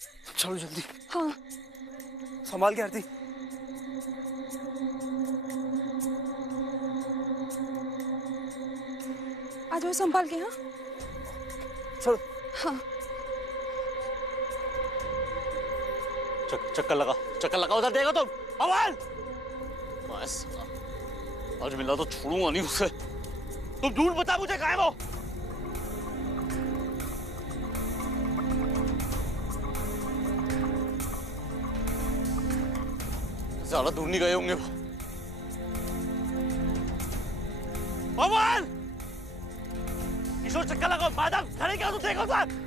चलो जल्दी। हाँ संभाल के आरती। आ जाओ संभाल के। हाँ चलो। हाँ चक्कर लगा, चक्कर लगा, उधर देखो तुम। अमन बस आज मिला तो छोड़ूंगा नहीं उसे। तुम ढूंढ बता मुझे कहाँ है वो। ज्यादा दूर नहीं गए होंगे वो। अमन किशोर चक्कर लगाओ, माधव खड़े क्या, तुम देखो सर।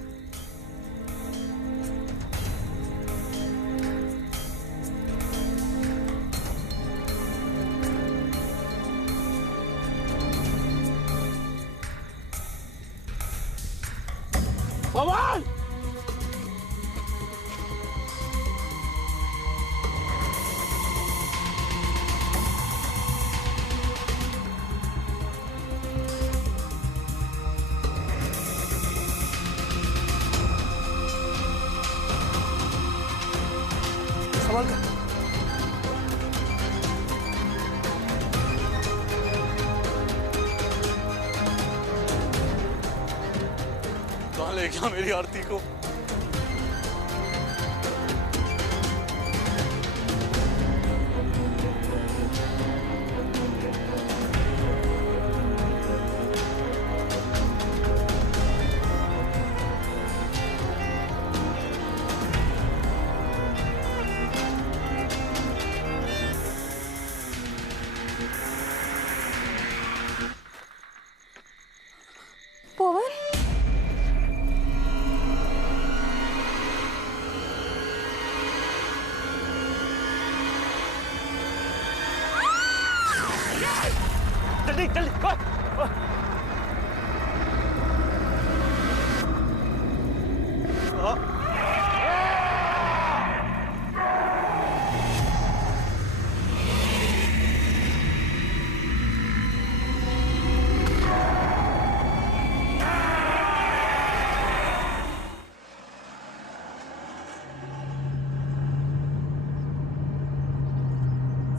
अमन संभाल कर। कहाँ ले गया मेरी आरती को। पवन जल्दी जल्दी।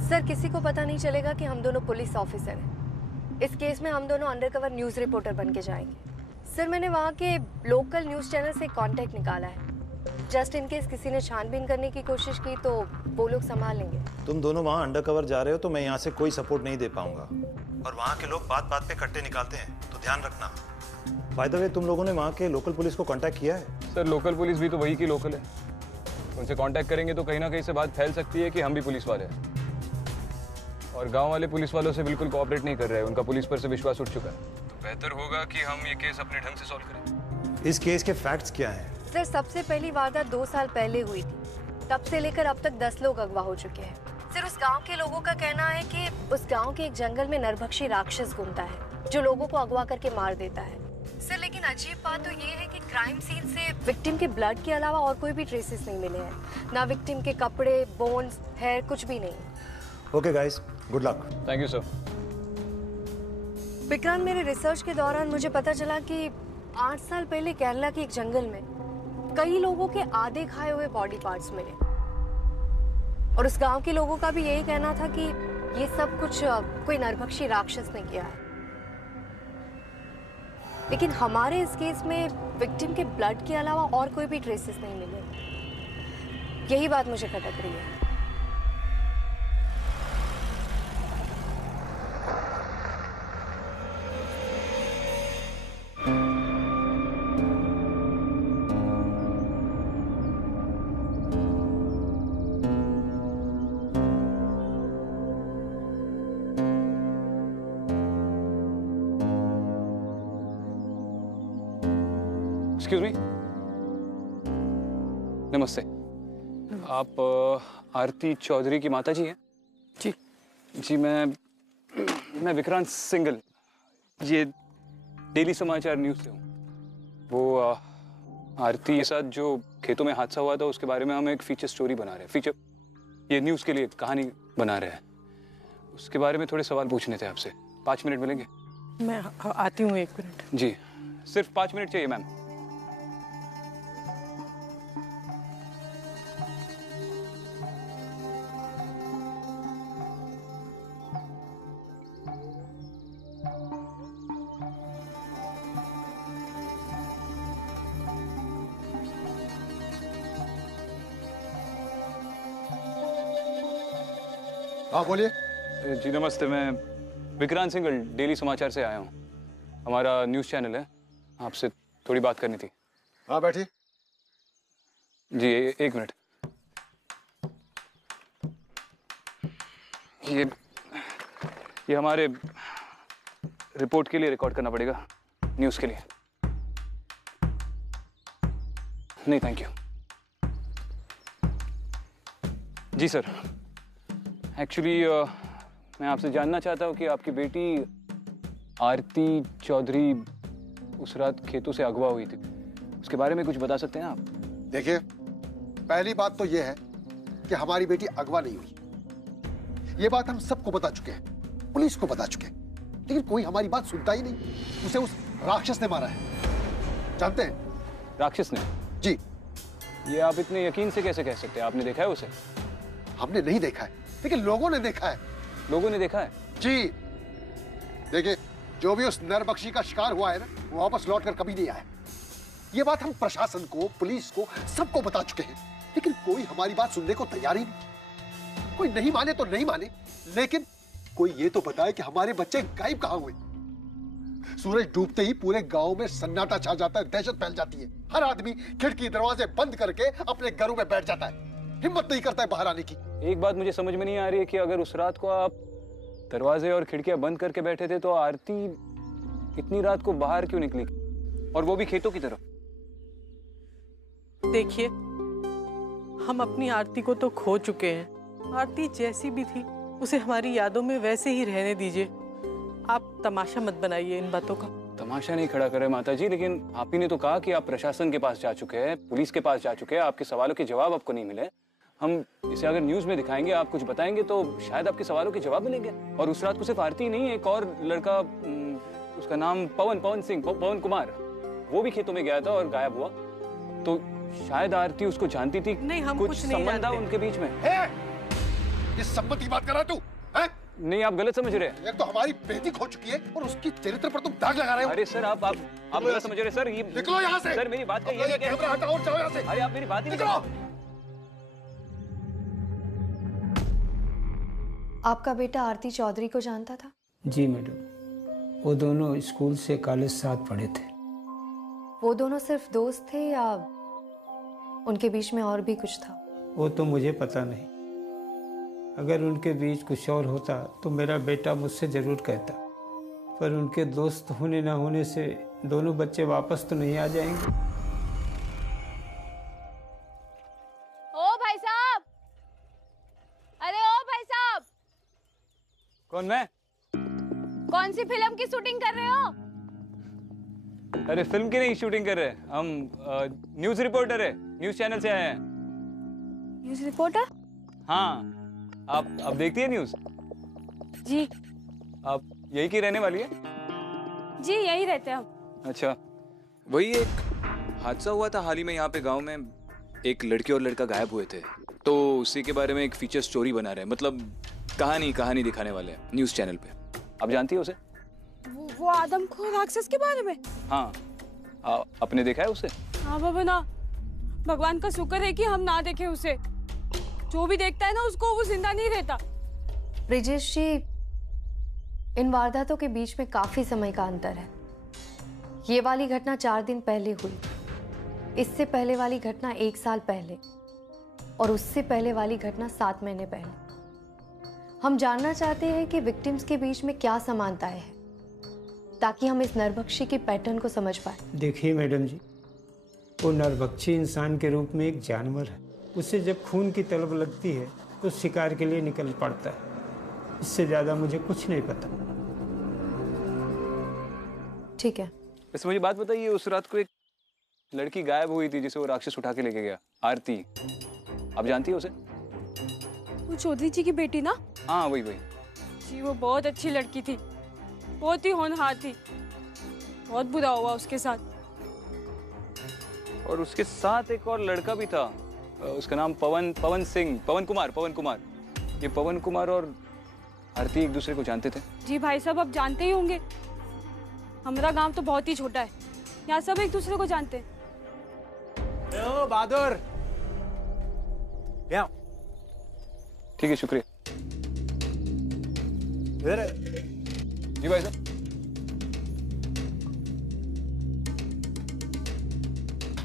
सर किसी को पता नहीं चलेगा कि हम दोनों पुलिस ऑफिसर हैं। इस केस में हम दोनों अंडरकवर न्यूज़ रिपोर्टर बन के जाएंगे। सर मैंने वहाँ के लोकल न्यूज़ चैनल से कांटेक्ट निकाला है। जस्ट इन केस किसी ने छानबीन करने की कोशिश की तो वो लोग संभाल लेंगे। तुम दोनों वहाँ अंडरकवर जा रहे हो तो मैं यहाँ से कोई सपोर्ट नहीं दे पाऊंगा, और वहाँ के लोग बात बात पे कट्टे निकालते हैं, तो ध्यान रखना। बाय द वे तुम लोगों ने वहाँ के लोकल पुलिस को कांटेक्ट किया है? सर लोकल पुलिस भी तो वही की लोकल है। उनसे कांटेक्ट करेंगे तो कहीं ना कहीं से बात फैल सकती है कि हम भी पुलिस वाले हैं, और गांव वाले पुलिस वालों से बिल्कुल कोऑपरेट नहीं कर रहे हैं। उनका पुलिस पर से विश्वास उठ चुका है। तो बेहतर होगा कि हम ये केस अपने ढंग से सॉल्व करें। इस केस के फैक्ट्स क्या हैं? सर सबसे पहली वारदात 2 साल पहले हुई थी। तब से लेकर अब तक 10 लोग अगवा हो चुके हैं। सर उस गांव के लोगों का कहना है कि उस गांव के एक जंगल में नरभक्षी राक्षस घूमता है जो लोगों को अगवा करके मार देता है। सर लेकिन अजीब बात तो ये है कि क्राइम सीन से विक्टिम के ब्लड के अलावा और कोई भी ट्रेसेस नहीं मिले हैं। ना विक्टिम के कपड़े, बोन्स, हेयर, कुछ भी नहीं। Okay guys, good luck. Thank you sir. Vikrant मेरे रिसर्च के दौरान मुझे पता चला कि 8 साल पहले केरला के एक जंगल में कई लोगों के आधे खाए हुए बॉडी पार्ट्स मिले, और उस गांव के लोगों का भी यही कहना था कि ये सब कुछ कोई नरभक्षी राक्षस ने किया है। लेकिन हमारे इस केस में विक्टिम के ब्लड के अलावा और कोई भी ट्रेसेस नहीं मिले। यही बात मुझे खटक रही है। एक्सक्यूज मी, नमस्ते। आप आरती चौधरी की माता जी हैं? जी जी, मैं विक्रांत सिंगल, ये डेली समाचार न्यूज़ से हूँ। वो आरती के साथ जो खेतों में हादसा हुआ था उसके बारे में हम एक फीचर स्टोरी बना रहे हैं। ये न्यूज़ के लिए कहानी बना रहे हैं। उसके बारे में थोड़े सवाल पूछने थे आपसे। 5 मिनट मिलेंगे? मैं आती हूँ, 1 मिनट। जी, सिर्फ 5 मिनट चाहिए मैम। हाँ बोलिए। जी नमस्ते, मैं विक्रांत सिंगल डेली समाचार से आया हूँ। हमारा न्यूज़ चैनल है, आपसे थोड़ी बात करनी थी। हाँ बैठिए। जी एक मिनट। ये हमारे रिपोर्ट के लिए रिकॉर्ड करना पड़ेगा, न्यूज़ के लिए। नहीं थैंक यू। जी सर, एक्चुअली मैं आपसे जानना चाहता हूँ कि आपकी बेटी आरती चौधरी उस रात खेतों से अगवा हुई थी, उसके बारे में कुछ बता सकते हैं आप? देखिए, पहली बात तो यह है कि हमारी बेटी अगवा नहीं हुई। ये बात हम सबको बता चुके हैं, पुलिस को बता चुके हैं, लेकिन कोई हमारी बात सुनता ही नहीं। उसे उस राक्षस ने मारा है, जानते हैं? राक्षस ने? जी। ये आप इतने यकीन से कैसे कह सकते हैं? आपने देखा है उसे? हमने नहीं देखा है, लेकिन लोगों ने देखा है। लोगों ने देखा है? जी। देखिए, जो भी उस नरबख्शी का शिकार हुआ है ना, वो वापस लौट कर कभी नहीं आया। ये बात हम प्रशासन को, पुलिस को, सबको बता चुके हैं, लेकिन कोई हमारी बात सुनने को तैयार ही नहीं। कोई नहीं माने तो नहीं माने, लेकिन कोई ये तो बताए कि हमारे बच्चे गायब कहाँ हुए। सूरज डूबते ही पूरे गांव में सन्नाटा छा जाता है, दहशत फैल जाती है। हर आदमी खिड़की दरवाजे बंद करके अपने घरों में बैठ जाता है, हिम्मत नहीं करता है बाहर आने की। एक बात मुझे समझ में नहीं आ रही है कि अगर उस रात को आप दरवाजे और खिड़कियां बंद करके बैठे थे, तो आरती इतनी रात को बाहर क्यों निकली, और वो भी खेतों की तरफ? देखिए, हम अपनी आरती को तो खो चुके हैं। आरती जैसी भी थी, उसे हमारी यादों में वैसे ही रहने दीजिए। आप तमाशा मत बनाइए इन बातों का। तमाशा नहीं खड़ा करे माता जी, लेकिन आप ही ने तो कहा कि आप प्रशासन के पास जा चुके हैं, पुलिस के पास जा चुके हैं, आपके सवालों के जवाब आपको नहीं मिले। हम इसे अगर न्यूज में दिखाएंगे, आप कुछ बताएंगे, तो शायद आपके सवालों के जवाब मिलेंगे। और उस रात को सिर्फ आरती नहीं, एक और लड़का, उसका नाम पवन कुमार, वो भी खेतों में गया था और गायब हुआ। तो शायद आरती उसको जानती थी। नहीं, हम कुछ संबंध था उनके बीच में। ये संबंध की बात कर रहा तू? नहीं, आप गलत समझ रहे हैं। एक तो हमारी बेटी खो चुकी है और उसकी चरित्र पर तुम दाग लगा रहे हो। अरे सर, आप गलत समझ रहे हैं सर। ये निकलो यहाँ से। सर मेरी बात का ये कैमरा हटाओ और जाओ यहाँ से। अरे आप मेरी बात ही निकलो। आपका बेटा आरती चौधरी को जानता था? जी मैडम, वो दोनों स्कूल से कॉलेज साथ पढ़े थे। वो दोनों सिर्फ दोस्त थे या उनके बीच में और भी कुछ था? वो तो मुझे पता नहीं। अगर उनके बीच कुछ और होता तो मेरा बेटा मुझसे जरूर कहता, पर उनके दोस्त होने ना होने से दोनों बच्चे वापस तो नहीं आ जाएंगे। ओ भाई साहब! अरे ओ भाई साहब! कौन? मैं? कौन सी फिल्म की शूटिंग कर रहे हो? अरे फिल्म की नहीं शूटिंग कर रहे हैं हम, न्यूज रिपोर्टर है, न्यूज चैनल से आए हैं। News reporter? हाँ, आप देखती है न्यूज? जी। आप यही की रहने वाली है? जी, यही रहते हैं हम। अच्छा, वही एक हादसा हुआ था हाल ही में यहाँ पे गांव में, एक लड़की और लड़का गायब हुए थे, तो उसी के बारे में एक फीचर स्टोरी बना रहे हैं, मतलब कहानी दिखाने वाले हैं न्यूज चैनल पे। आप जानती है उसे? वो आदमखोर राक्षस के बारे में? हाँ, आपने देखा है उसे? हाँ बाबा ना, भगवान का शुक्र है कि हम ना देखे उसे। जो भी देखता है ना उसको, वो जिंदा नहीं रहता। ब्रिजेश जी, इन वारदातों के बीच में काफी समय का अंतर है। ये वाली घटना 4 दिन पहले हुई, इससे पहले वाली घटना 1 साल पहले, और उससे पहले वाली घटना 7 महीने पहले। हम जानना चाहते हैं कि विक्टिम्स के बीच में क्या समानताएं हैं, ताकि हम इस नरभक्षी के पैटर्न को समझ पाए। देखिए मैडम जी, वो नरभक्षी इंसान के रूप में एक जानवर है। उसे जब खून की तलब लगती है तो शिकार के लिए निकल पड़ता है। इससे ज्यादा मुझे कुछ नहीं पता। ठीक है। वैसे मुझे बात बताइए, उस रात को एक लड़की गायब हुई थी जिसे वो राक्षस उठा के लेके गया, आरती, आप जानती है उसे? वो चौधरी जी की बेटी ना? हाँ वही। जी, वो बहुत अच्छी लड़की थी, बहुत ही होनहार थी। बहुत बुरा हुआ उसके साथ। और उसके साथ एक और लड़का भी था, उसका नाम पवन कुमार। ये पवन कुमार और आरती एक दूसरे को जानते थे? जी भाई साहब, आप जानते ही होंगे, हमारा गांव तो बहुत ही छोटा है, यहाँ सब एक दूसरे को जानते हैं। ओ बहादुर, ठीक है, शुक्रिया। इधर है। जी भाई साहब।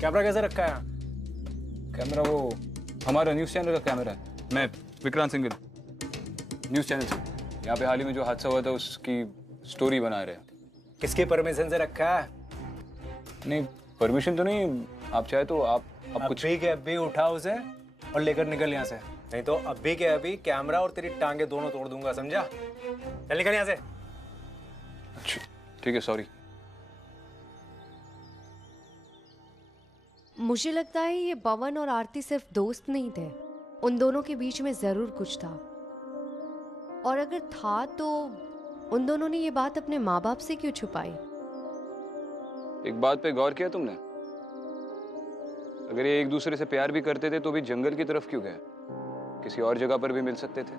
कैमरा कैसे रखा है? कैमरा वो हमारा न्यूज़ चैनल का कैमरा है। मैं विक्रांत सिंगल, न्यूज़ चैनल से। यहाँ पे हाल ही में जो हादसा हुआ था उसकी स्टोरी बना रहे हैं। किसके परमिशन से रखा है? नहीं, परमिशन तो नहीं। आप चाहे तो आप कुछ अभी के अभी उठा उसे और लेकर निकल यहाँ से, नहीं तो अभी के अभी कैमरा और तेरी टांगे दोनों तोड़ दूंगा, समझा? चल निकल यहाँ से। अच्छा ठीक है, सॉरी। मुझे लगता है ये पवन और आरती सिर्फ दोस्त नहीं थे, उन दोनों के बीच में जरूर कुछ था। और अगर था तो उन दोनों ने ये बात अपने माँ बाप से क्यों छुपाई? एक बात पे गौर किया तुमने? अगर ये एक दूसरे से प्यार भी करते थे तो भी जंगल की तरफ क्यों गए? किसी और जगह पर भी मिल सकते थे।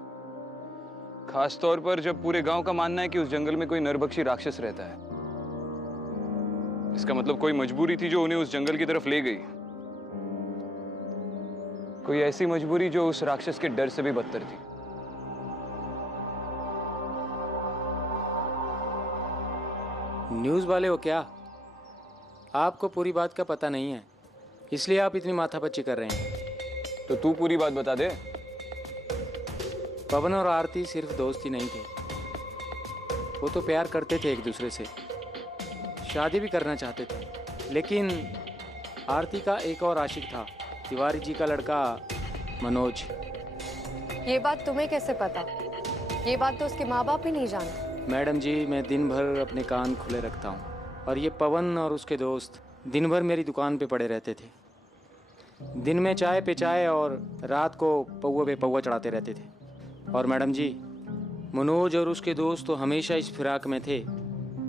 खास तौर पर जब पूरे गांव का मानना है कि उस जंगल में कोई नरभक्षी राक्षस रहता है। इसका मतलब कोई मजबूरी थी जो उन्हें उस जंगल की तरफ ले गई। कोई ऐसी मजबूरी जो उस राक्षस के डर से भी बदतर थी। न्यूज़ वाले हो क्या? आपको पूरी बात का पता नहीं है, इसलिए आप इतनी माथापच्ची कर रहे हैं। तो तू पूरी बात बता दे। पवन और आरती सिर्फ दोस्त ही नहीं थे, वो तो प्यार करते थे एक दूसरे से, शादी भी करना चाहते थे। लेकिन आरती का एक और आशिक था, तिवारी जी का लड़का मनोज। ये बात तुम्हें कैसे पता? ये बात तो उसके माँ बाप ही नहीं जानते। मैडम जी, मैं दिन भर अपने कान खुले रखता हूँ, और ये पवन और उसके दोस्त दिन भर मेरी दुकान पे पड़े रहते थे। दिन में चाय पे चाय और रात को पौवे पे पौवा चढ़ाते रहते थे। और मैडम जी, मनोज और उसके दोस्त तो हमेशा इस फिराक में थे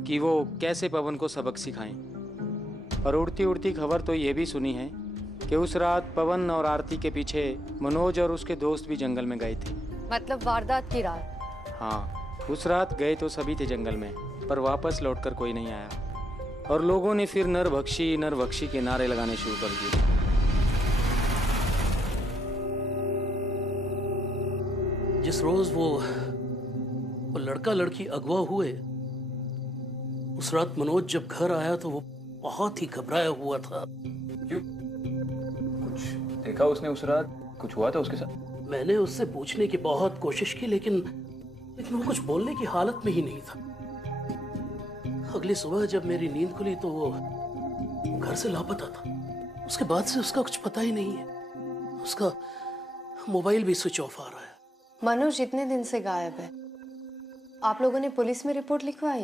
कि वो कैसे पवन को सबक सिखाएं। और उड़ती उड़ती खबर तो ये भी सुनी है कि उस रात पवन और आरती के पीछे मनोज और उसके दोस्त भी जंगल में गए थे। मतलब वारदात की रात? हाँ, उस रात गए तो सभी थे जंगल में, पर वापस लौटकर कोई नहीं आया। और लोगों ने फिर नरभक्षी के नारे लगाने शुरू कर दिए। जिस रोज वो लड़का लड़की अगवा हुए, उस रात मनोज जब घर आया तो वो बहुत ही घबराया हुआ था। क्यों? कुछ देखा उसने उस रात? कुछ हुआ था उसके साथ? मैंने उससे पूछने की बहुत कोशिश की, लेकिन वो कुछ बोलने की हालत में ही नहीं था। अगली सुबह जब मेरी नींद खुली तो वो घर से लापता था। उसके बाद से उसका कुछ पता ही नहीं है। उसका मोबाइल भी स्विच ऑफ आ रहा है। मनोज इतने दिन से गायब है, आप लोगों ने पुलिस में रिपोर्ट लिखवाई?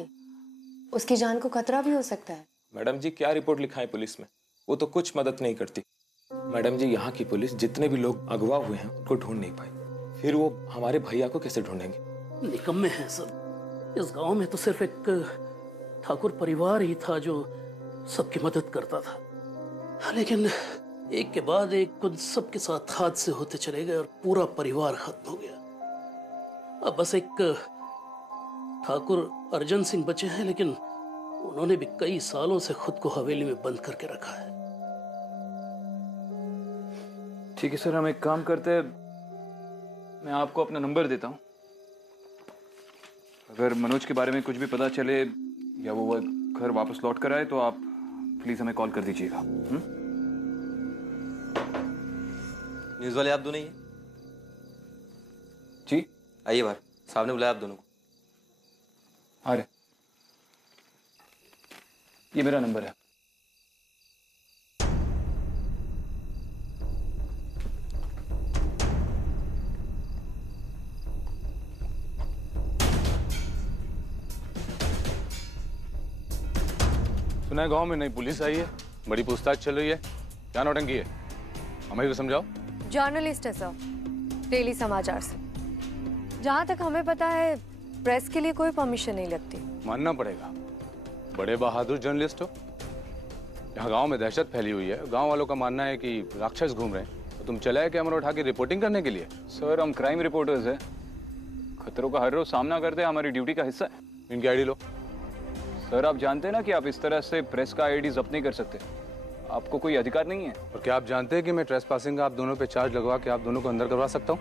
उसकी जान को खतरा भी हो सकता है। मैडम जी, क्या रिपोर्ट लिखाएं पुलिस में? वो तो कुछ मदद नहीं करती। मैडम जी, यहाँ की पुलिस जितने भी लोग अगवा हुए हैं उनको ढूंढ नहीं पाई, फिर वो हमारे भैया को कैसे ढूंढेंगे? निकम्मे हैं सब। इस गांव में तो सिर्फ एक ठाकुर परिवार ही था जो सबकी मदद करता था, लेकिन एक के बाद एक उन सबके साथ हादसे होते चले गए और पूरा परिवार खत्म हो गया। अब बस एक ठाकुर अर्जन सिंह बचे हैं, लेकिन उन्होंने भी कई सालों से खुद को हवेली में बंद करके रखा है। ठीक है सर, हम एक काम करते हैं, मैं आपको अपना नंबर देता हूँ। अगर मनोज के बारे में कुछ भी पता चले या वो घर वापस लौट कर आए तो आप प्लीज हमें कॉल कर दीजिएगा। न्यूज़ वाले आप दोनों ही हैं? जी आइए बाहर, साहब ने बुलाया आप दोनों को। अरे ये मेरा नंबर है। सुना है गांव में नई पुलिस आई है, बड़ी पूछताछ चल रही है। क्या नौटंकी है? हमें भी समझाओ। जर्नलिस्ट है सर, डेली समाचार से। जहाँ तक हमें पता है प्रेस के लिए कोई परमिशन नहीं लगती। मानना पड़ेगा, बड़े बहादुर जर्नलिस्ट हो। यहाँ गांव में दहशत फैली हुई है। गांव वालों का मानना है कि राक्षस घूम रहे हैं, तो तुम चले आए कैमरा उठा के रिपोर्टिंग करने के लिए? सर हम क्राइम रिपोर्टर्स हैं, खतरों का हर रोज सामना करते हैं, हमारी ड्यूटी का हिस्सा है। इनकी आईडी लो। सर आप जानते हैं ना कि आप इस तरह से प्रेस का आईडी जब्त नहीं कर सकते, आपको कोई अधिकार नहीं है। और क्या आप जानते हैं कि मैं ट्रेसपासिंग का आप दोनों पे चार्ज लगवा के आप दोनों को अंदर करवा सकता हूँ?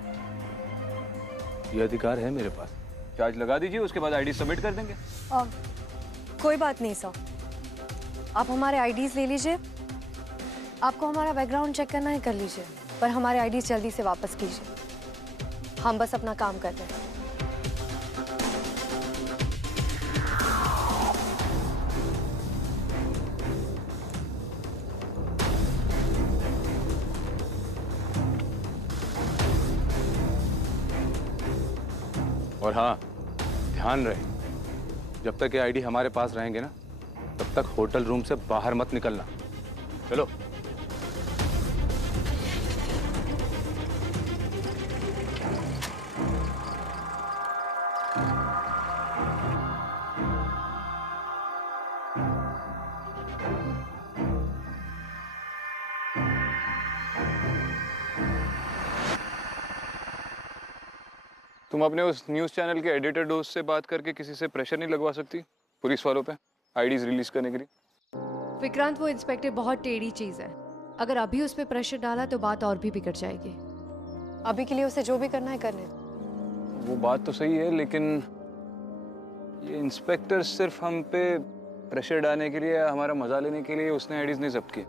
ये अधिकार है मेरे पास। चार्ज लगा दीजिए, उसके बाद आईडी सबमिट कर देंगे। कोई बात नहीं सर, आप हमारे आईडीज ले लीजिए। आपको हमारा बैकग्राउंड चेक करना है कर लीजिए, पर हमारे आईडीज जल्दी से वापस कीजिए। हम बस अपना काम कर रहे हैं। और हाँ, ध्यान रहे, जब तक ये आईडी हमारे पास रहेंगे ना, तब तक होटल रूम से बाहर मत निकलना। चलो। तुम अपने उस न्यूज़ चैनल के एडिटर दोस्त से बात करके किसी से प्रेशर नहीं लगवा सकती पुलिस वालों पे आईडीज रिलीज करने के लिए? विक्रांत, वो इंस्पेक्टर बहुत टेढ़ी चीज है। अगर अभी उस पर प्रेशर डाला तो बात और भी बिगड़ जाएगी। अभी के लिए उसे जो भी करना है करने दो। वो बात तो सही है, लेकिन ये इंस्पेक्टर सिर्फ हम पे प्रेशर डालने के लिए, हमारा मजा लेने के लिए उसने आईडीज नहीं जब्त की।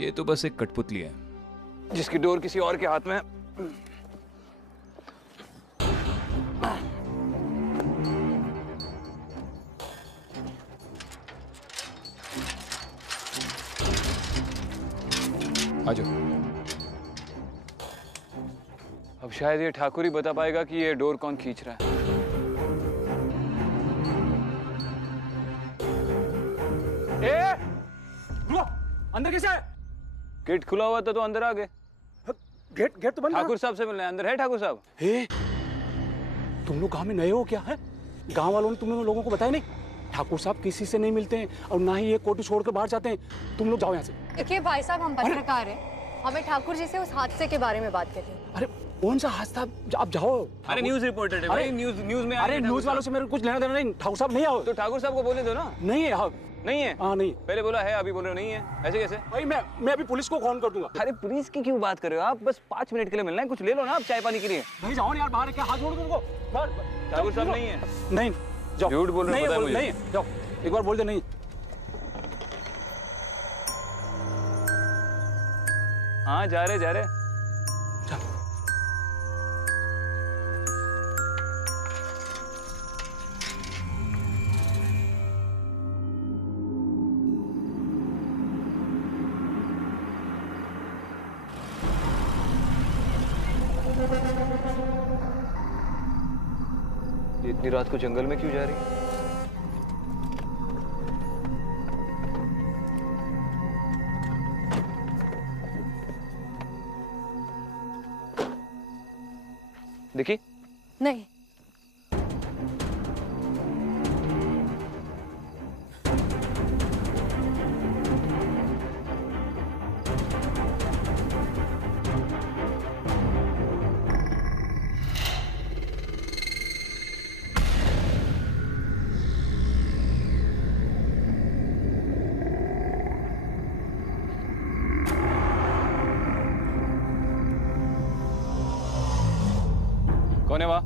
ये तो बस एक कठपुतली है जिसकी डोर किसी और के हाथ में है। आजो। अब शायद ये ठाकुर ही बता पाएगा कि ये डोर कौन खींच रहा है। अंदर कैसे है? गेट खुला हुआ था तो अंदर आ गए। गेट तो बंद। ठाकुर साहब से मिलना है, अंदर है ठाकुर साहब? तुम लोग गांव में नए हो क्या है? गांव वालों ने तुम लोगों को बताया नहीं? ठाकुर साहब किसी से नहीं मिलते हैं और ना ही ये कोठी छोड़कर बाहर जाते हैं। तुम लोग जाओ यहाँ से। देखिए भाई साहब, हम पत्रकार हैं, हमें ठाकुर जी से उस हादसे के बारे में बात करनी है। अरे कौन सा हादसा? आप जाओ। अरे न्यूज़ रिपोर्टर है भाई, न्यूज़ में। अरे न्यूज़ वालों से मेरे कुछ लेना देना नहीं। ठाकुर साहब नहीं आओ। तो ठाकुर साहब को बोलने दो ना। नहीं है। नहीं है? हाँ नहीं। पहले बोला है, अभी बोल रहे हो नहीं है, ऐसे कैसे? भाई मैं अभी पुलिस को फोन कर दूंगा। अरे पुलिस की क्यों बात कर रहे हो आप? बस 5 मिनट के लिए मिलना है, कुछ ले लो ना आप चाय पानी के लिए। भाई जाओ यार, बाहर क्या हाथ जोड़ दो उनको। ठाकुर साहब नहीं है। नहीं जाओ। झूठ बोल रहे हो मुझे। नहीं जाओ, एक बार बोल दे। नहीं हाँ जा रहे। इतनी रात को जंगल में क्यों जा रही? देखी? नहीं। कौन है वहाँ?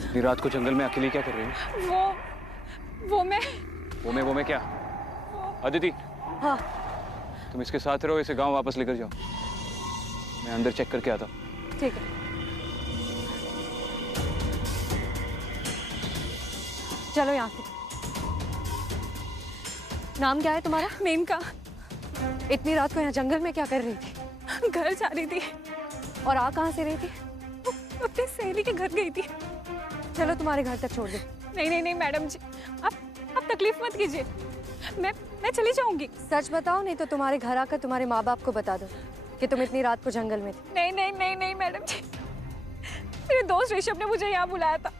इतनी रात को जंगल में अकेली क्या कर रही हो? वो मैं क्या? अदिति, हाँ। तुम इसके साथ रहो, इसे गांव वापस लेकर जाओ। मैं अंदर चेक करके आता हूँ। ठीक है। चलो यहाँ से। नाम क्या है तुम्हारा? मेनका। इतनी रात को यहाँ जंगल में क्या कर रही थी? घर जा रही थी। और आ कहाँ से रही थी? अपनी सहेली के घर गई थी। चलो तुम्हारे घर तक छोड़ दे। नहीं मैडम जी, आप तकलीफ मत कीजिए, मैं चली जाऊंगी। सच बताओ, नहीं तो तुम्हारे घर आकर तुम्हारे माँ बाप को बता दो कि तुम इतनी रात को जंगल में थी। नहीं मैडम जी, मेरे दोस्त ऋषभ ने मुझे यहाँ बुलाया था।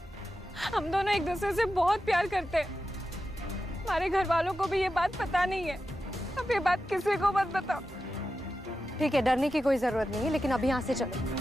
हम दोनों एक दूसरे से बहुत प्यार करते हैं। हमारे घर वालों को भी ये बात पता नहीं है। अब ये बात किसी को मत बताओ। ठीक है, डरने की कोई जरूरत नहीं है, लेकिन अभी यहाँ से चलो।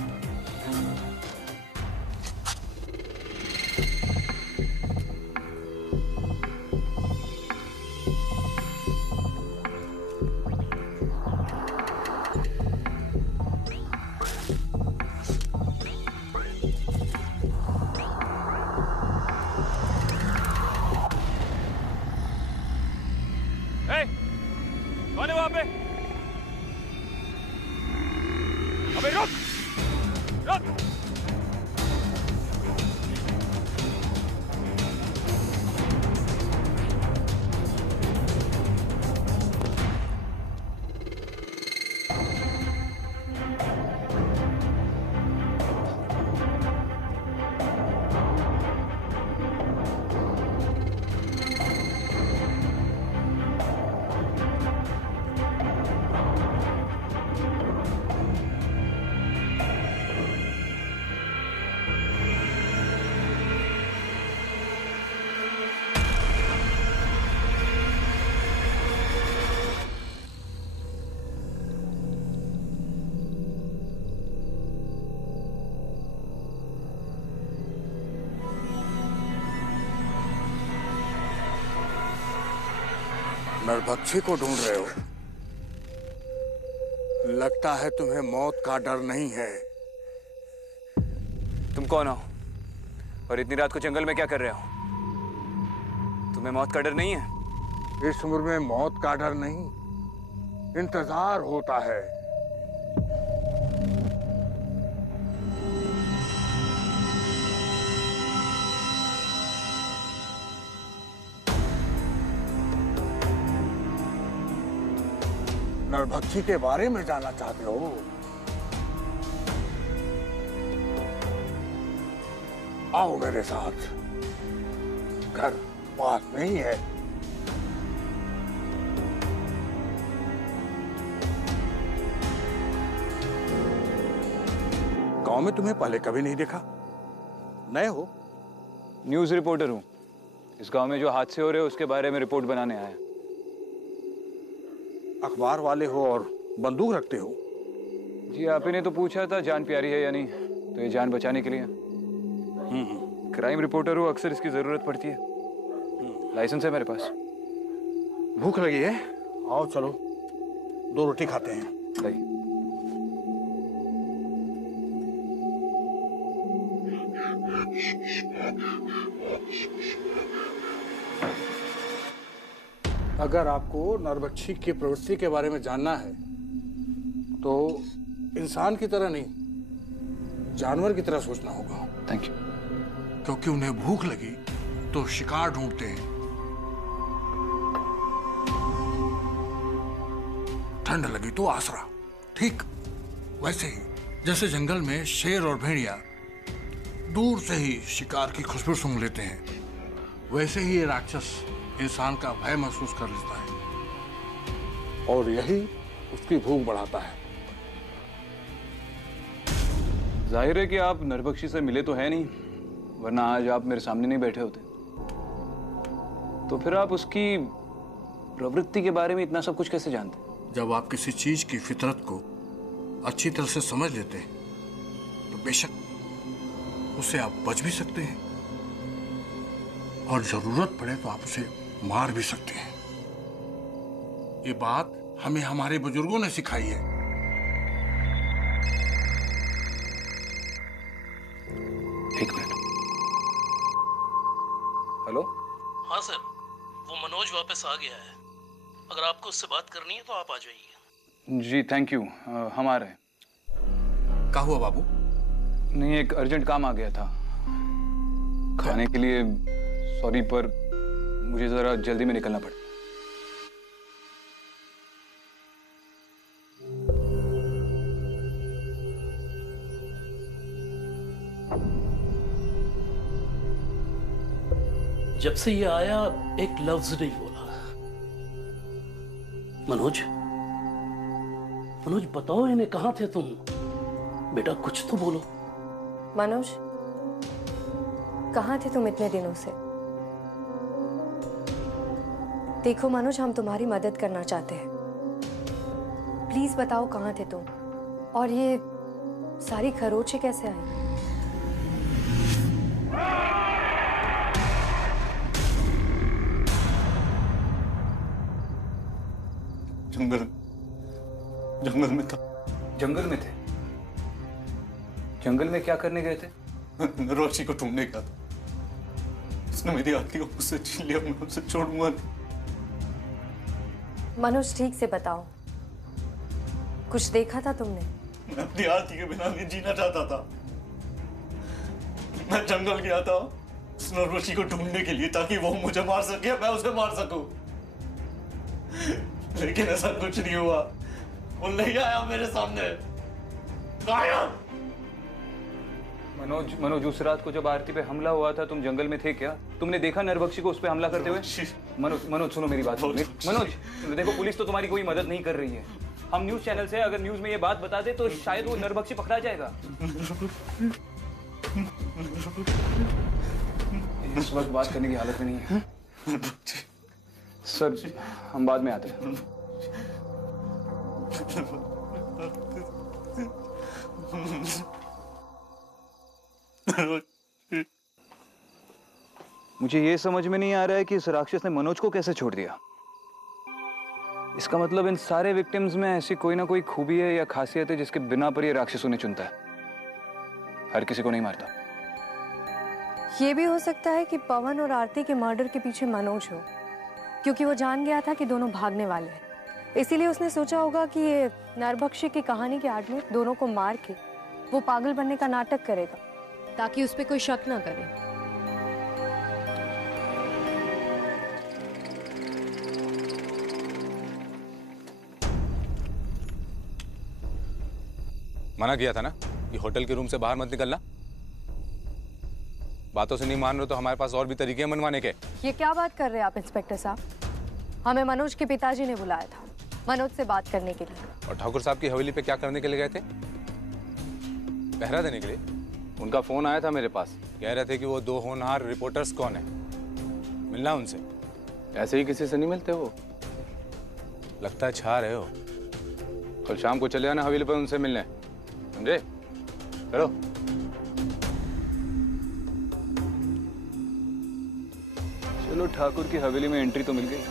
नरभक्षी को ढूंढ रहे हो? लगता है तुम्हें मौत का डर नहीं है। तुम कौन हो और इतनी रात को जंगल में क्या कर रहे हो? तुम्हें मौत का डर नहीं है? इस उम्र में मौत का डर नहीं, इंतजार होता है। नरभक्षी के बारे में जानना चाहते हो? आओ मेरे साथ, घर पास नहीं है। गांव में तुम्हें पहले कभी नहीं देखा, नए हो? न्यूज़ रिपोर्टर हूँ। इस गांव में जो हादसे हो रहे हैं उसके बारे में रिपोर्ट बनाने आया। अखबार वाले हो और बंदूक रखते हो? जी आप ही ने तो पूछा था जान प्यारी है या नहीं, तो ये जान बचाने के लिए। क्राइम रिपोर्टर हूँ, अक्सर इसकी जरूरत पड़ती है। लाइसेंस है मेरे पास। भूख लगी है? आओ चलो 2 रोटी खाते हैं। नहीं। अगर आपको नरभक्षी की प्रवृत्ति के बारे में जानना है तो इंसान की तरह नहीं, जानवर की तरह सोचना होगा। Thank you. क्योंकि उन्हें भूख लगी तो शिकार ढूंढते हैं, ठंड लगी तो आसरा। ठीक वैसे ही जैसे जंगल में शेर और भेड़िया दूर से ही शिकार की खुशबू सूंघ लेते हैं, वैसे ही ये राक्षस इंसान का भय महसूस कर लेता है और यही उसकी भूख बढ़ाता है। जाहिर है कि आप नरभक्षी से मिले तो है नहीं, वरना आज आप मेरे सामने नहीं बैठे होते। तो फिर आप उसकी प्रवृत्ति के बारे में इतना सब कुछ कैसे जानते? जब आप किसी चीज की फितरत को अच्छी तरह से समझ लेते हैं तो बेशक उससे आप बच भी सकते हैं और जरूरत पड़े तो आप उसे मार भी सकते हैं। ये बात हमें हमारे बुजुर्गों ने सिखाई है। एक मिनट। हेलो? हाँ सर, वो मनोज वापस आ गया है। अगर आपको उससे बात करनी है तो आप आ जाइए। जी थैंक यू, हम आ रहे हैं। क्या हुआ बाबू? नहीं, एक अर्जेंट काम आ गया था। खाने के लिए सॉरी, पर मुझे जरा जल्दी में निकलना पड़ा। जब से ये आया एक लफ्ज नहीं बोला। मनोज, मनोज बताओ इन्हें कहाँ थे तुम? बेटा कुछ तो बोलो। मनोज, कहाँ थे तुम इतने दिनों से? देखो मनोज, हम तुम्हारी मदद करना चाहते हैं। प्लीज बताओ कहाँ थे तुम, और ये सारी खरोचें कैसे आई? जंगल में था। जंगल में थे? जंगल में क्या करने गए थे? नरभक्षी को ढूंढने गया था। उसने मेरी आरती को मुझसे छीन लिया, मैं उसे छोड़ूंगा। मनोज ठीक से बताओ, कुछ देखा था तुमने? मैं अपनी आरती के बिना नहीं जीना चाहता था। मैं जंगल गया था उस नरभक्षी को ढूंढने के लिए ताकि वो मुझे मार सके, मैं उसे मार सकूं। लेकिन ऐसा कुछ नहीं हुआ। वो नहीं आया मेरे सामने। गायब। मनोज उस रात को जब आरती पे हमला हुआ था तुम जंगल में थे क्या? तुमने देखा नरभक्षी को उस पे हमला करते हुए? मनोज सुनो मेरी बात। मनोज देखो, पुलिस तो तुम्हारी कोई मदद नहीं कर रही है। हम न्यूज चैनल से अगर न्यूज में ये बात बता दे तो शायद वो नरभक्षी पकड़ा जाएगा। इस वक्त बात करने की हालत में नहीं है सर, हम बाद में आते हैं। मुझे ये समझ में नहीं आ रहा है कि इस राक्षस ने मनोज को कैसे छोड़ दिया। इसका मतलब इन सारे विक्टिम्स में ऐसी कोई ना कोई खूबी है या खासियत है जिसके बिना पर ये राक्षस उन्हें चुनता है। हर किसी को नहीं मारता। ये भी हो सकता है कि पवन और आरती के मर्डर के पीछे मनोज हो, क्योंकि वो जान गया था कि दोनों भागने वाले हैं। इसीलिए उसने सोचा होगा कि ये नरभक्षी की कहानी के आड़ में दोनों को मार के वो पागल बनने का नाटक करेगा ताकि उस पर कोई शक ना करे। मना किया था ना कि होटल के रूम से बाहर मत निकलना। बातों से नहीं मान रहे तो हमारे पास और भी तरीके हैं मनवाने के। ये क्या बात कर रहे हैं आप इंस्पेक्टर साहब? हमें मनोज के पिताजी ने बुलाया था मनोज से बात करने के लिए। और ठाकुर साहब की हवेली पे क्या करने के लिए गए थे? पहरा देने के लिए। उनका फोन आया था मेरे पास, कह रहे थे कि वो 2 होनहार रिपोर्टर्स कौन है, मिलना उनसे। ऐसे ही किसी से नहीं मिलते वो। लगता है छा रहे हो। कल शाम को चले आना हवेली पर उनसे मिलने, समझे? चलो। चलो, ठाकुर की हवेली में एंट्री तो मिल गई।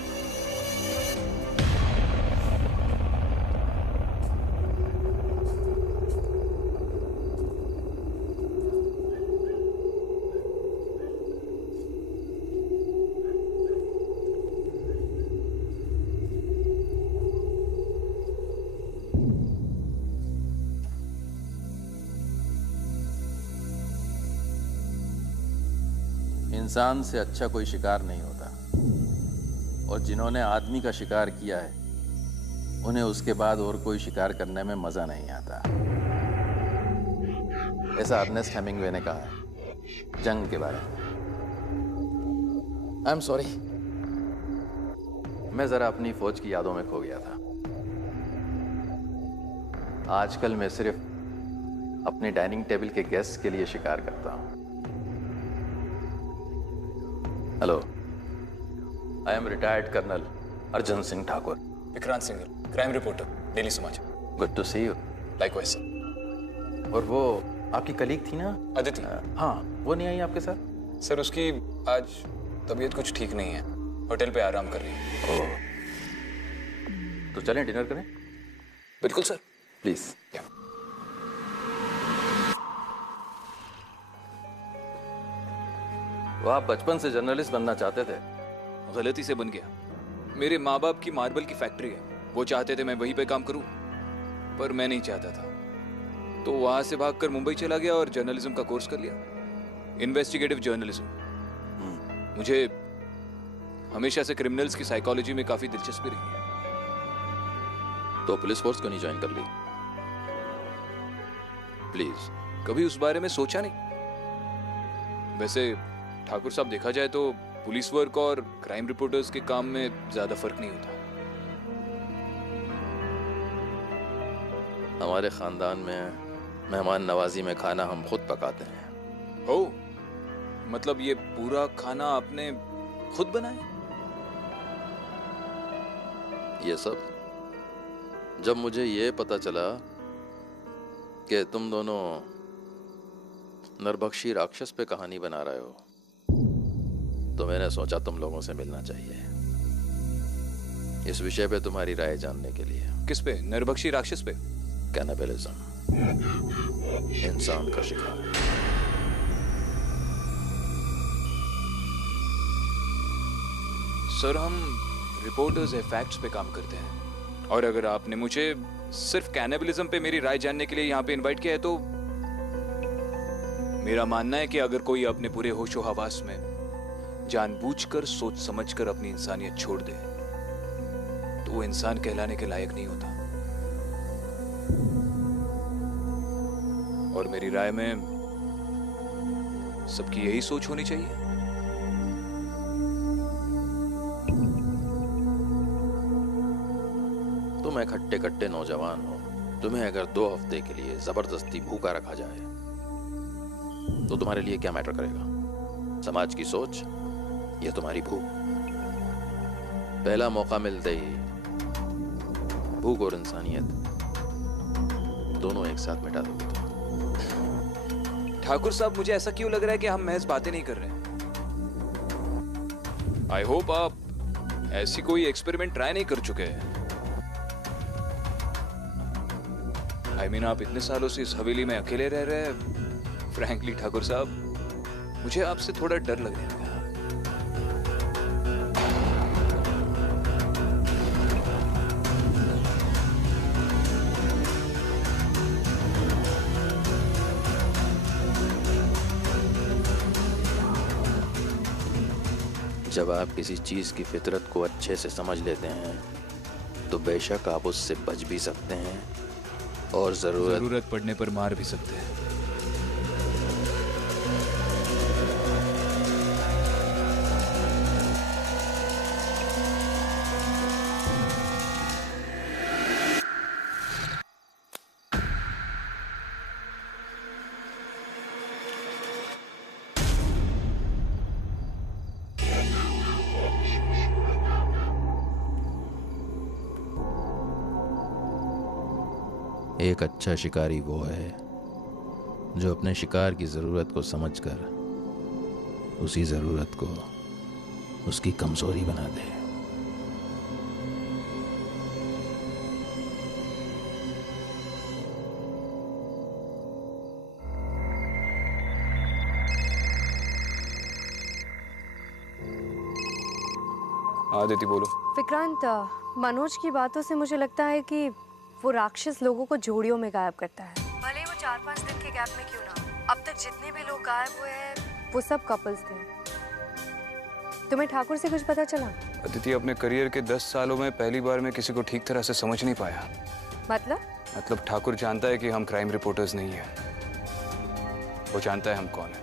इंसान से अच्छा कोई शिकार नहीं होता, और जिन्होंने आदमी का शिकार किया है उन्हें उसके बाद और कोई शिकार करने में मजा नहीं आता। ऐसा अर्नेस्ट हेमिंग्वे ने कहा है जंग के बारे में। आई एम सॉरी, मैं जरा अपनी फौज की यादों में खो गया था। आजकल मैं सिर्फ अपने डाइनिंग टेबल के गेस्ट के लिए शिकार करता हूं। Hello, I am retired colonel Arjun Singh Thakur. Vikrant Singh, crime reporter, daily Samachar. Good to see you. Likewise sir. और वो आपकी कलीग थी ना अदिति? हाँ, वो नहीं आई आपके साथ? सर, उसकी आज तबीयत कुछ ठीक नहीं है, होटल पे आराम कर रही है। ओह, तो चलें डिनर करें? बिल्कुल सर, प्लीज। वो आप बचपन से जर्नलिस्ट बनना चाहते थे? गलती से बन गया। मेरे माँ बाप की मार्बल की फैक्ट्री है, वो चाहते थे मैं वहीं पे काम करूं, पर मैं नहीं चाहता था। तो वहां से भागकर मुंबई चला गया और जर्नलिज्म का कोर्स कर लिया, इन्वेस्टिगेटिव जर्नलिज्म। मुझे हमेशा से क्रिमिनल्स की साइकोलॉजी में काफी दिलचस्पी रही है। तो पुलिस फोर्स क्यों नहीं ज्वाइन कर ली? प्लीज। कभी उस बारे में सोचा नहीं। वैसे ठाकुर साहब, देखा जाए तो पुलिस वर्क और क्राइम रिपोर्टर्स के काम में ज्यादा फर्क नहीं होता। हमारे खानदान में मेहमान नवाजी में खाना हम खुद पकाते हैं। ओ, मतलब ये पूरा खाना आपने खुद बनाया? ये सब जब मुझे ये पता चला कि तुम दोनों नरभक्षी राक्षस पे कहानी बना रहे हो, तो मैंने सोचा तुम लोगों से मिलना चाहिए इस विषय पे तुम्हारी राय जानने के लिए। किस पे? नरभक्षी राक्षस पे? कैनिबलिज्म, इंसान का शिकार। सर, हम रिपोर्टर्स है, फैक्ट्स पे काम करते हैं, और अगर आपने मुझे सिर्फ कैनिबलिज्म पे मेरी राय जानने के लिए यहाँ पे इनवाइट किया है तो मेरा मानना है कि अगर कोई अपने पूरे होशो हवास में जानबूझकर सोच समझकर अपनी इंसानियत छोड़ दे तो वो इंसान कहलाने के लायक नहीं होता। और मेरी राय में सबकी यही सोच होनी चाहिए। तुम एक हट्टे कट्टे नौजवान हो, तुम्हें अगर 2 हफ्ते के लिए जबरदस्ती भूखा रखा जाए तो तुम्हारे लिए क्या मैटर करेगा? समाज की सोच या तुम्हारी भूख? पहला मौका मिलते ही भूख और इंसानियत दोनों एक साथ मिटा दोगे। ठाकुर साहब, मुझे ऐसा क्यों लग रहा है कि हम महज बातें नहीं कर रहे? आई होप आप ऐसी कोई एक्सपेरिमेंट ट्राई नहीं कर चुके हैं। आई मीन, आप इतने सालों से इस हवेली में अकेले रह रहे हैं। फ्रैंकली ठाकुर साहब, मुझे आपसे थोड़ा डर लगने लगा। जब आप किसी चीज की फितरत को अच्छे से समझ लेते हैं तो बेशक आप उससे बच भी सकते हैं और जरूरत पड़ने पर मार भी सकते हैं। एक अच्छा शिकारी वो है जो अपने शिकार की जरूरत को समझकर उसी जरूरत को उसकी कमजोरी बना दे। आदिति बोलो। विक्रांत, मनोज की बातों से मुझे लगता है कि वो राक्षस लोगों को जोड़ियों में गायब करता है। भले ही वो 4-5 दिन के गैप में क्यों ना। अब तक जितने भी लोग गायब हुए हैं वो सब कपल्स थे। तुम्हें ठाकुर से कुछ पता चला? अदिति, अपने करियर के 10 सालों में पहली बार मैं किसी को ठीक तरह से समझ नहीं पाया। मतलब ठाकुर जानता है कि हम क्राइम रिपोर्टर्स नहीं हैं। वो जानता है हम कौन है।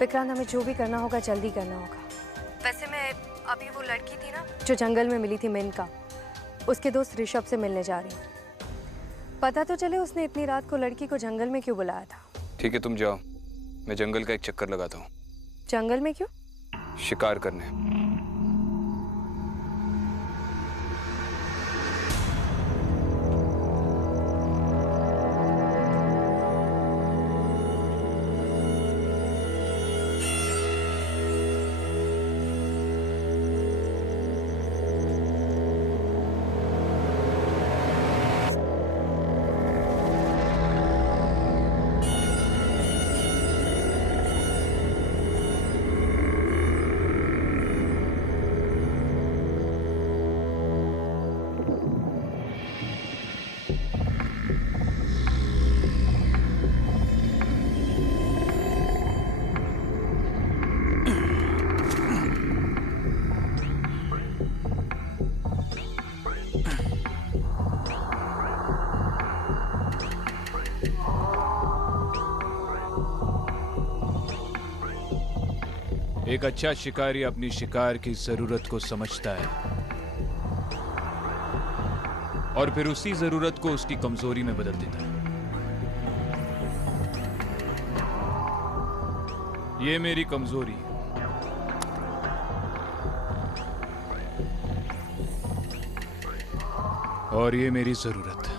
विक्रांत, हमें जो भी करना होगा जल्दी करना होगा। वैसे मैं अभी वो लड़की थी ना जो जंगल में मिली थी मेनका, उसके दोस्त ऋषभ से मिलने जा रही हूँ। पता तो चले उसने इतनी रात को लड़की को जंगल में क्यों बुलाया था। ठीक है, तुम जाओ, मैं जंगल का एक चक्कर लगाता हूँ। जंगल में क्यों? शिकार करने। एक अच्छा शिकारी अपनी शिकार की जरूरत को समझता है और फिर उसी जरूरत को उसकी कमजोरी में बदल देता है। ये मेरी कमजोरी है और ये मेरी जरूरत है।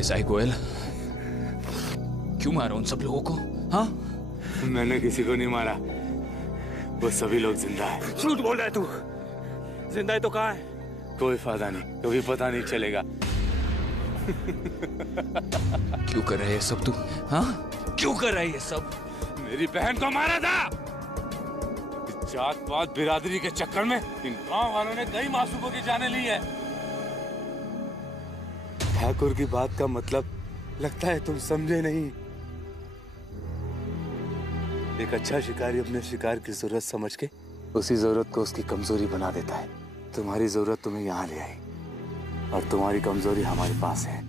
एसआई गोयल, क्यों मारा उन सब लोगों को? हाँ, मैंने किसी को नहीं मारा, वो सभी लोग जिंदा है। झूठ बोल रहा है तू। जिंदा है तो कहाँ है? कोई फायदा नहीं, कभी पता नहीं चलेगा। क्यों कर रहे हैं सब तू? हाँ, क्यों कर रहे हैं ये सब? मेरी बहन को मारा था। इस जात पात बिरादरी के चक्कर में इन गांव वालों ने कई मासूमों की जानें ली है। ठाकुर की बात का मतलब लगता है तुम समझे नहीं। एक अच्छा शिकारी अपने शिकार की जरूरत समझ के उसी जरूरत को उसकी कमजोरी बना देता है। तुम्हारी जरूरत तुम्हें यहाँ ले आई और तुम्हारी कमजोरी हमारे पास है।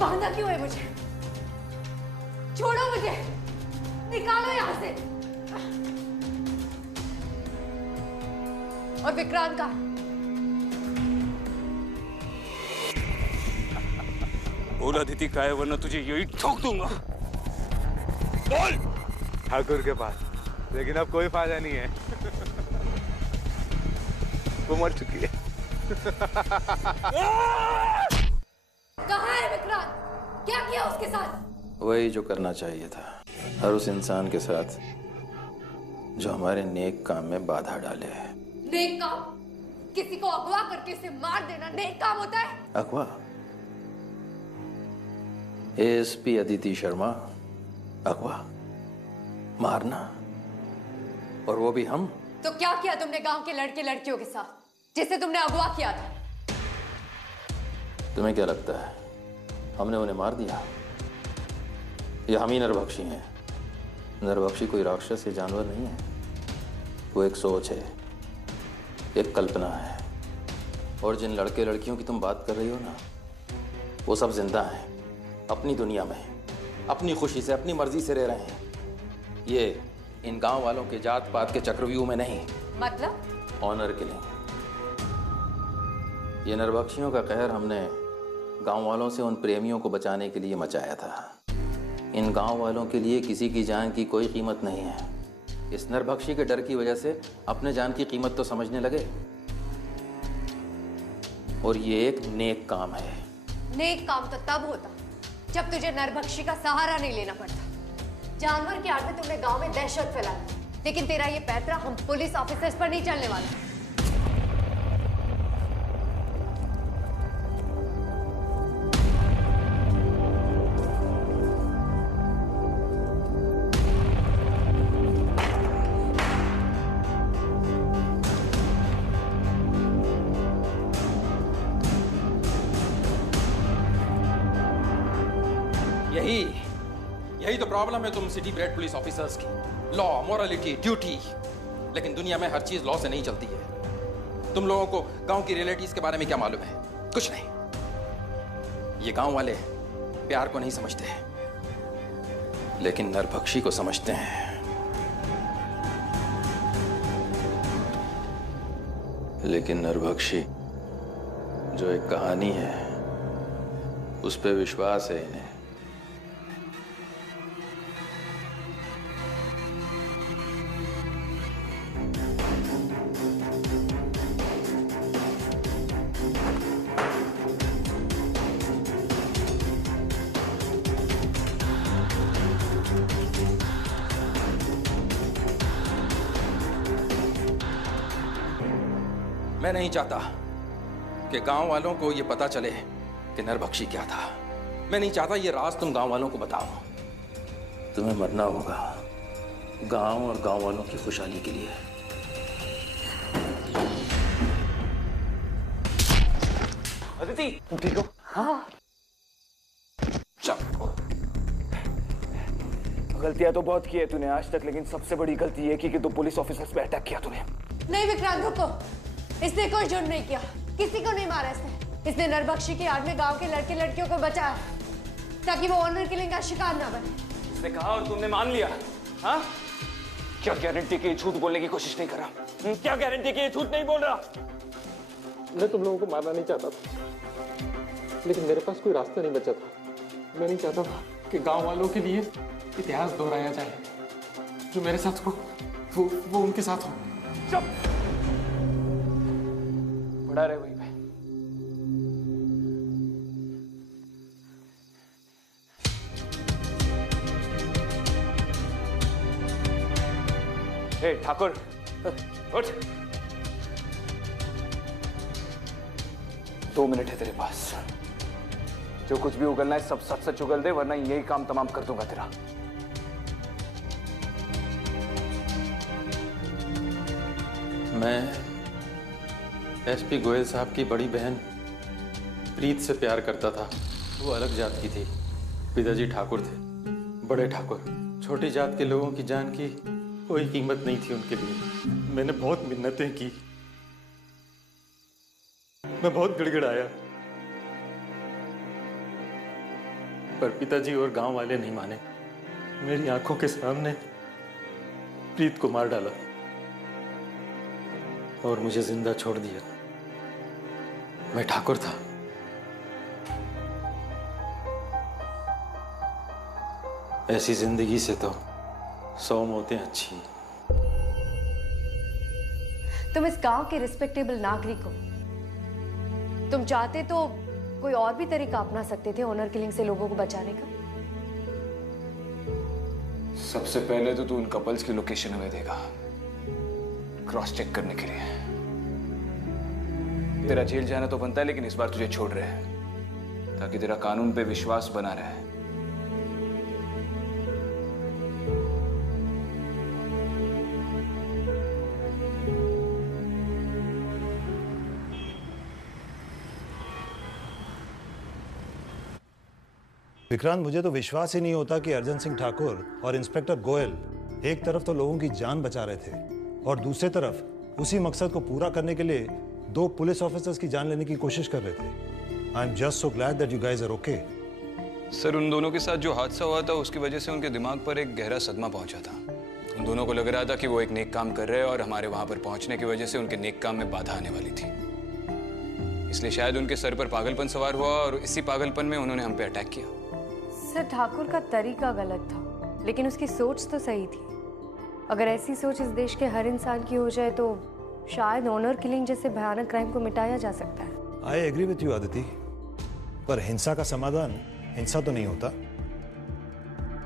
बांधा क्यों है मुझे? छोड़ो मुझे, निकालो यहां से। और विक्रांत का बोल अदिति का है, वरना तुझे यही ठोक दूंगा। बोल। ठाकुर के पास, लेकिन अब कोई फायदा नहीं है। वो मर चुकी है। कहाँ है विक्रांत? क्या किया उसके साथ? वही जो करना चाहिए था, हर उस इंसान के साथ जो हमारे नेक काम में बाधा डाले। नेक काम? किसी को अगवा करके उसे मार देना नेक काम होता है? अगवा? एएसपी अदिति शर्मा, अगवा? मारना? और वो भी हम? तो क्या किया तुमने गांव के लड़के लड़कियों के साथ जिसे तुमने अगवा किया था? तुम्हें क्या लगता है हमने उन्हें मार दिया? या हम ही नरभक्षी हैं? नरभक्षी कोई राक्षस या जानवर नहीं है, वो एक सोच है, एक कल्पना है। और जिन लड़के लड़कियों की तुम बात कर रही हो ना, वो सब जिंदा हैं, अपनी दुनिया में, अपनी खुशी से, अपनी मर्जी से रह रहे हैं। ये इन गांव वालों के जात पात के चक्रव्यूह में नहीं। मतलब? Honour killing. ये नरभक्षियों का कहर हमने गांव वालों से उन प्रेमियों को बचाने के लिए मचाया था। इन गांव वालों के लिए किसी की जान की कोई कीमत नहीं है। इस नरभक्षी के डर की वजह से अपने जान की कीमत तो समझने लगे। और ये एक नेक काम है। नेक काम तो तब होता जब तुझे नरभक्षी का सहारा नहीं लेना पड़ता। जानवर की आड़ में तुमने गांव में दहशत फैलाई, लेकिन तेरा ये पैतरा हम पुलिस ऑफिसर्स पर नहीं चलने वाला। यही तो प्रॉब्लम है तुम सिटी ब्रेड पुलिस ऑफिसर्स की। लॉ, मोरालिटी, ड्यूटी, लेकिन दुनिया में हर चीज लॉ से नहीं चलती है। तुम लोगों को गांव की रियलिटीज के बारे में क्या मालूम है? कुछ नहीं। ये गांव वाले प्यार को नहीं समझते हैं, लेकिन नरभक्षी को समझते हैं। लेकिन नरभक्षी जो एक कहानी है, उस पे विश्वास है इन्हें। मैं नहीं चाहता कि गांव वालों को ये पता चले कि नरबख्शी क्या था। मैं नहीं चाहता ये राज तुम गांव वालों को बताओ। तुम्हें मरना होगा गांव और गांव वालों की खुशहाली के लिए। अदिति, तुम ठीक हो? हाँ। गलतियां तो बहुत की है तूने आज तक, लेकिन सबसे बड़ी गलती ये की कि तू पुलिस ऑफिसर्स पे अटैक किया तूने। नहीं विक्रांत, रुको। इसने कोई जुर्म नहीं किया, किसी को नहीं मारा इसने नरबख्शी की आड़ में गांव के लड़के लड़कियों को बचाया ताकि वो ऑनर किलिंग का शिकार ना बने। उसने कहा और तुमने मान लिया। हाँ? क्या गारंटी कि झूठ बोलने की कोशिश नहीं कर रहा? क्या गारंटी कि झूठ नहीं बोल रहा? मैं तुम लोगों को मारना नहीं चाहता था, लेकिन मेरे पास कोई रास्ता नहीं बचा था। मैं नहीं चाहता था कि गांव वालों के लिए इतिहास दोहराया जाए। जो मेरे साथ हो वो उनके साथ हो। चुप! पड़ा रहे वहीं पे। हे ठाकुर, उठ। 2 मिनट है तेरे पास। जो कुछ भी उगलना है सब सच सच उगल दे, वरना यही काम तमाम कर दूंगा तेरा। मैं एसपी गोयल साहब की बड़ी बहन प्रीत से प्यार करता था। वो अलग जात की थी। पिताजी ठाकुर थे, बड़े ठाकुर। छोटी जात के लोगों की जान की कोई कीमत नहीं थी उनके लिए। मैंने बहुत मिन्नतें की, मैं बहुत गिड़गिड़ाया, पर पिताजी और गांव वाले नहीं माने। मेरी आंखों के सामने प्रीत को मार डाला और मुझे जिंदा छोड़ दिया। मैं ठाकुर था। ऐसी जिंदगी से तो 100 मौतें अच्छी। तुम इस गांव के रिस्पेक्टेबल नागरिक हो। तुम चाहते तो कोई और भी तरीका अपना सकते थे ऑनर किलिंग से लोगों को बचाने का। सबसे पहले तो तू उन कपल्स की लोकेशन हमें देगा, क्रॉस चेक करने के लिए। तेरा जेल जाना तो बनता है, लेकिन इस बार तुझे छोड़ रहे हैं ताकि तेरा कानून पे विश्वास बना रहे। विक्रांत, मुझे तो विश्वास ही नहीं होता कि अर्जन सिंह ठाकुर और इंस्पेक्टर गोयल एक तरफ तो लोगों की जान बचा रहे थे और दूसरी तरफ उसी मकसद को पूरा करने के लिए 2 पुलिस ऑफिसर्स की जान लेने की कोशिश कर रहे थे। I am just so glad that you guys are okay. Sir, उन दोनों के साथ जो हादसा हुआ था उसकी वजह से उनके दिमाग पर एक गहरा सदमा पहुंचा था। उन दोनों को लग रहा था कि वो एक नेक काम कर रहे हैं और हमारे वहां पर पहुंचने की वजह से उनके नेक काम में बाधा आने वाली थी। इसलिए शायद उनके सर पर पागलपन सवार हुआ और इसी पागलपन में उन्होंने हम पे अटैक किया। सर, ठाकुर का तरीका गलत था, लेकिन उसकी सोच तो सही थी। अगर ऐसी सोच इस देश के हर इंसान की हो जाए तो शायद ऑनर किलिंग जैसे भयानक क्राइम को मिटाया जा सकता है। I agree with you Aditi, पर हिंसा का समाधान हिंसा तो नहीं होता।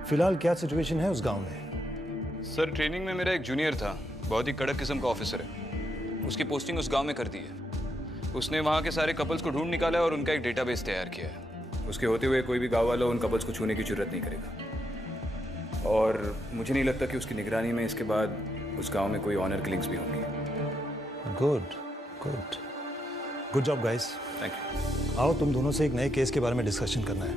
फिलहाल क्या सिचुएशन है उस गांव में? सर, ट्रेनिंग में मेरा एक जूनियर था, बहुत ही कड़क किस्म का ऑफिसर है। उसकी पोस्टिंग उस गांव में कर दी है। उसने वहां के सारे कपल्स को ढूंढ निकाला है और उनका एक डेटाबेस तैयार किया है। उसके होते हुए कोई भी गांव वाला उन कपल्स को छूने की जरूरत नहीं करेगा। और मुझे नहीं लगता कि उसकी निगरानी में इसके बाद उस गांव में कोई ऑनर किलिंग्स भी होंगी। Good good good job guys. Thank you. आओ तुम दोनों से एक नए केस के बारे में डिस्कशन करना है।